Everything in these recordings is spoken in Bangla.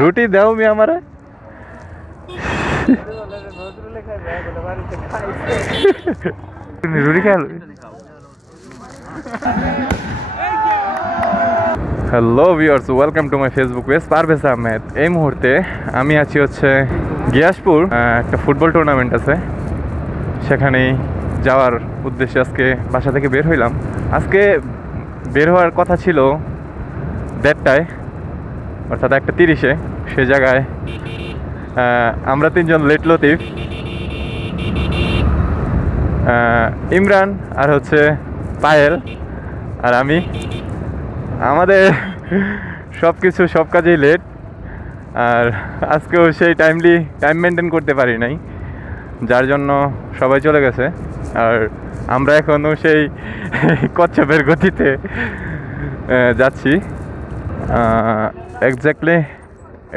रोटी दाओ मी हमारे रोटी खा hello viewers welcome to my Facebook page Parvez Ahmed. এই মুহূর্তে আমি আছি হচ্ছে গিয়াসপুর, একটা ফুটবল টুর্নামেন্ট আছে, সেখানেই যাওয়ার উদ্দেশ্যে আজকে বাসা থেকে বের হইলাম। আজকে বের হওয়ার কথা ছিল 1:30টায়, অর্থাৎ 1:30-এ। সে জায়গায় আমরা তিনজন লেট লতিফ, ইমরান আর হচ্ছে পায়েল আর আমি, আমাদের সব কাজেই লেট। আর আজকেও সেই টাইম মেনটেন করতে পারি নাই, যার জন্য সবাই চলে গেছে। আর আমরা এখনও সেই কচ্ছপের গতিতে যাচ্ছি। এক্স্যাক্টলি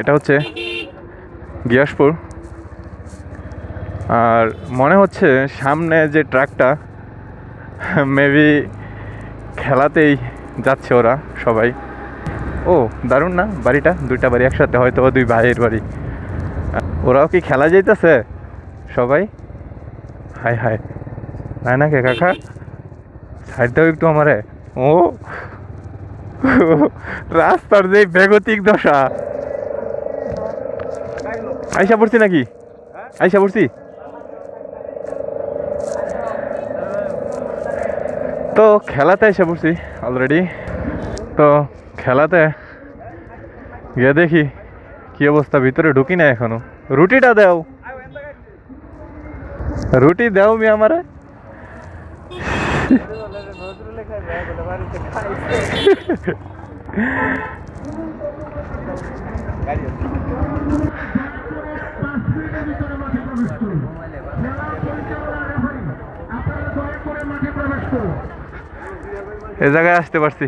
এটা হচ্ছে গিয়াসপুর। আর মনে হচ্ছে সামনে যে ট্রাকটা মেবি খেলাতেই যাচ্ছে ওরা সবাই। ও দারুণ না বাড়িটা, দুইটা বাড়ি একসাথে, হয়তো দুই ভাইয়ের বাড়ি। ওরাও কি খেলা যাইতেছে সবাই? হাই হাই নাই না কে কাকা, সাইড দাও একটু আমারে। ও রাস্তার যে বেগতিক দশা। আইসা পড়ছি নাকি? আইসা পড়ছি তো, খেলাতে এসে পড়ছি অলরেডি। তো খেলাতে গিয়ে দেখি কি অবস্থা, ভিতরে ঢুকি না এখনো। রুটিটা দাও, রুটি দাও মি আমারে। এ জায়গায় আসতে পারছি।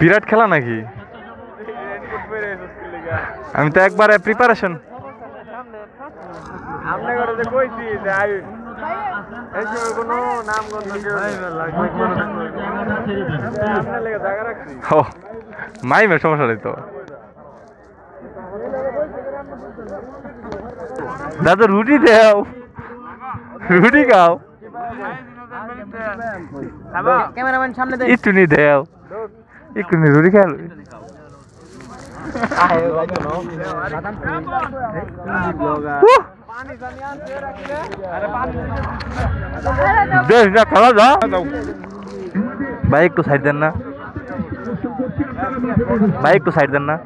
বিরাট খেলা নাকি? আমি তো একবারে প্রিপারেশন মাইমের সমস্যা নেই তো। দাদা রুটি দেও, রুটি খাও, ক্যামেরাম্যান সামনে দে, একটু নি দেও, একটু নি রুটি খাও। ভাই একটু সাইড দেন না, ভাই একটু সাইড দেন না।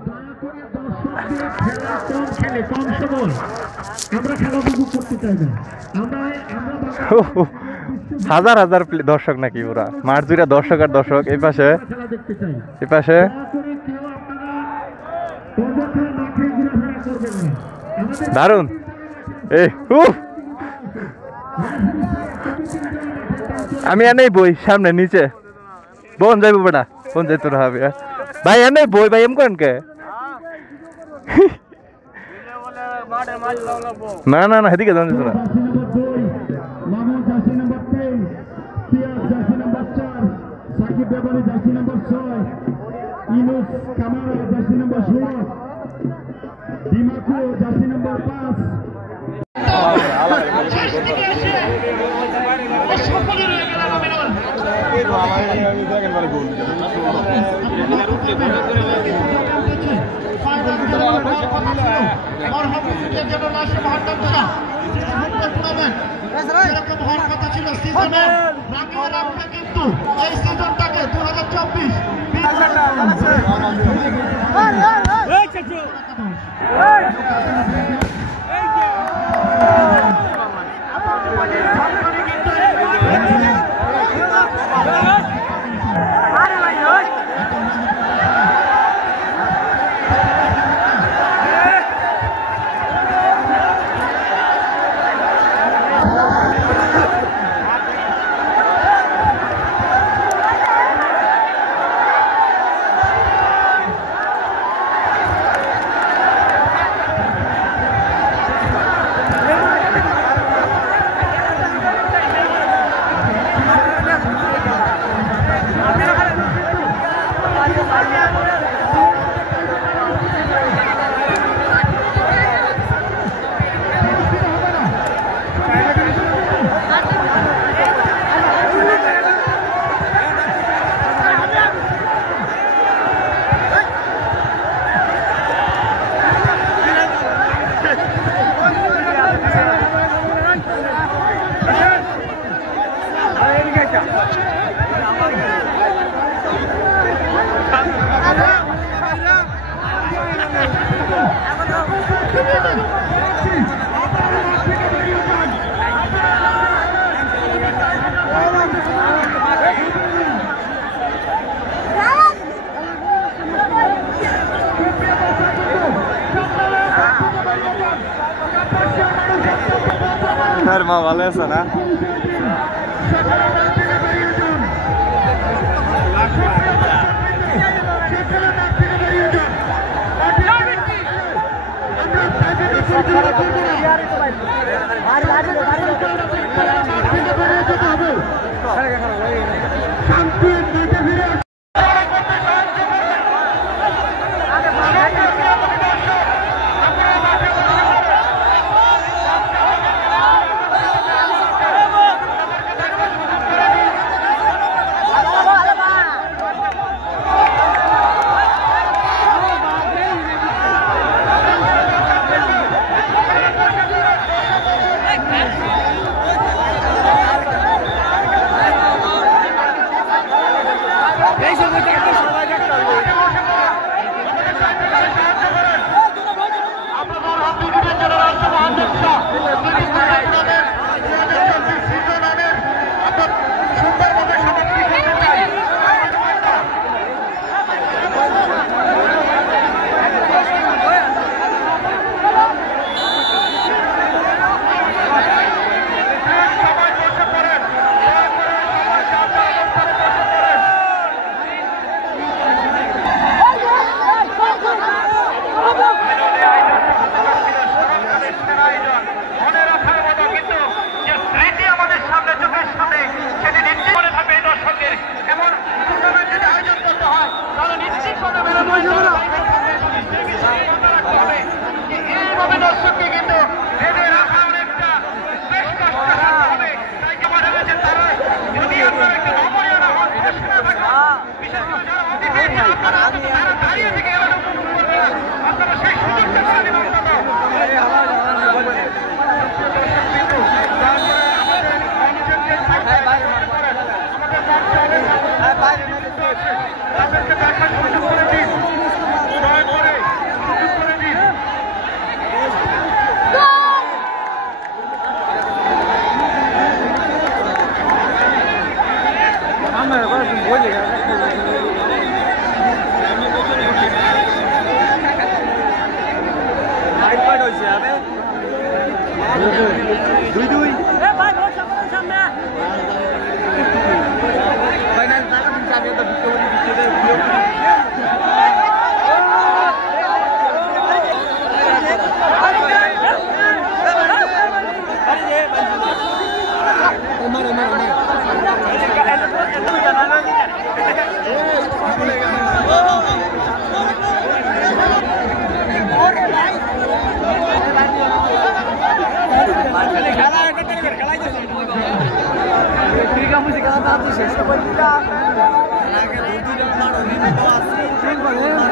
হাজার হাজার দর্শক নাকি ওরা, মাঠ জুড়ে দর্শক আর দর্শক। এই পাশে এই পাশে দারুন। আমি এনেই বই সামনে নিচে বোন যাইব বেটা, বোন যাই তোর হবে ভাই, এনেই বই ভাই এম করেন কে? না না না হেদিকে জানিস না। হচ্ছে ফাইনাল খেলা হওয়ার কথা ছিল মরহমপুরের জন্য লাস্ট মহানন্দা ফুটবল টুর্নামেন্ট এরকম হওয়ার কথা ছিল সিজনে রাঙিয়ে রাখবে কিন্তু এই সিজনটাকে 2024 মা ভালো আছে না?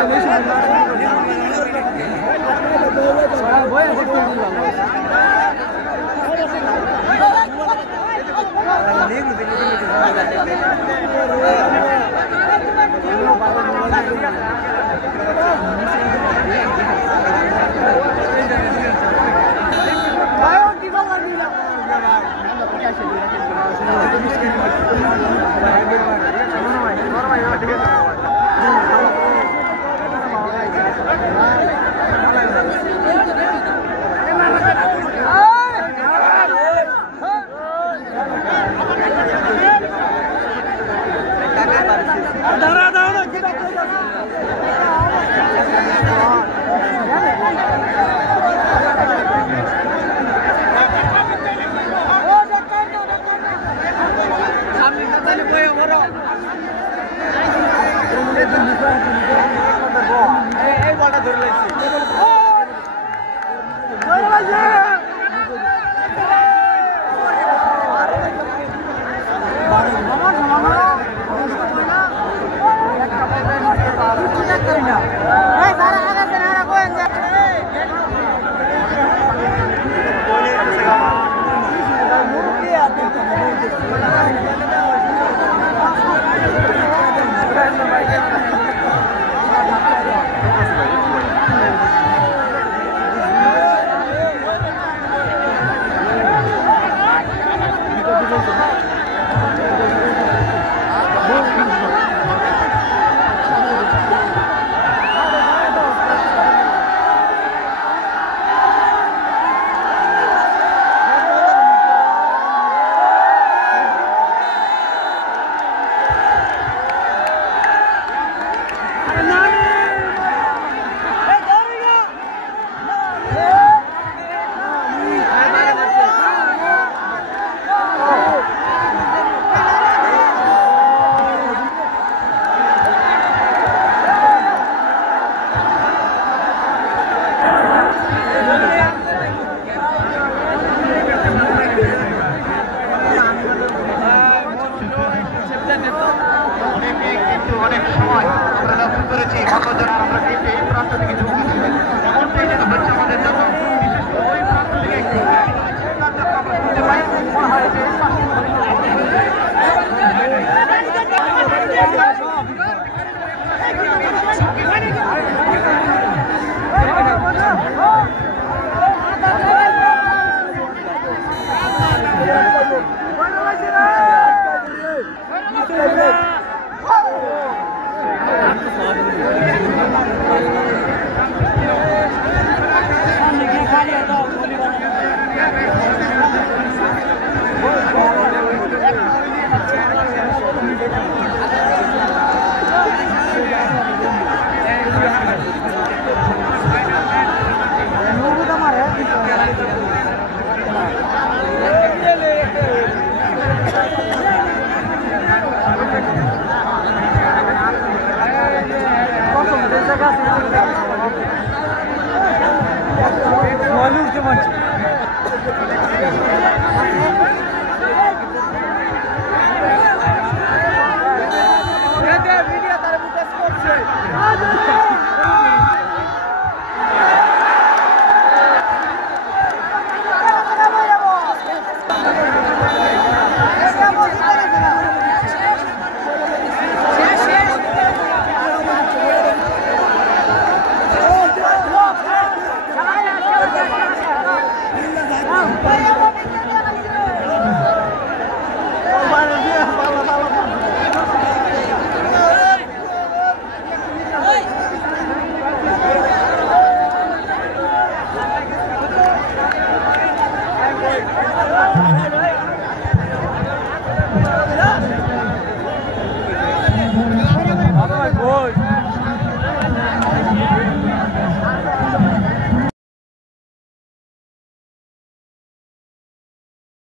Música